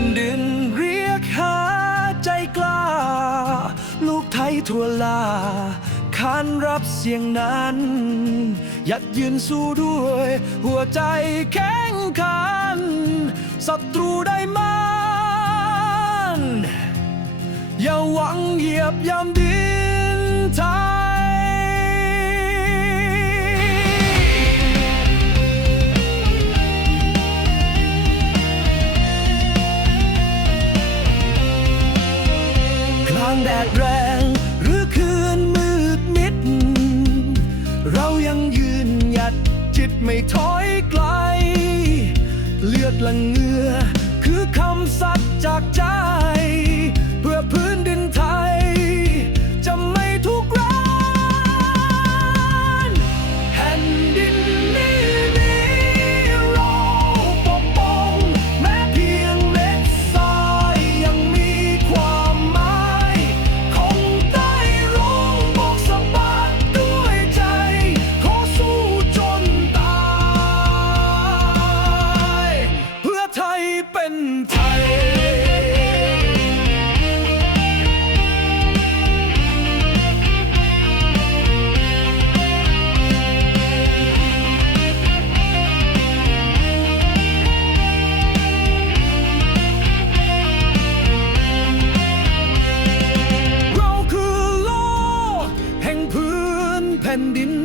นดินเรียกหาใจกล้า ลูกไทยทั่วลาคานรับเสียงนั้นยัดยืนสู้ด้วย หัวใจแข็งขันศัตรูได้มันอย่าหวังเหยียบย่ำดินทา แดดแรง หรือคืนมืดมิด เรายังยืนหยัดจิตไม่ถอยไกล เลือดและเหงื่อคือคำสัตย์จากใจ แห่งพื้นแผ่นดิน เราคือปีกบิน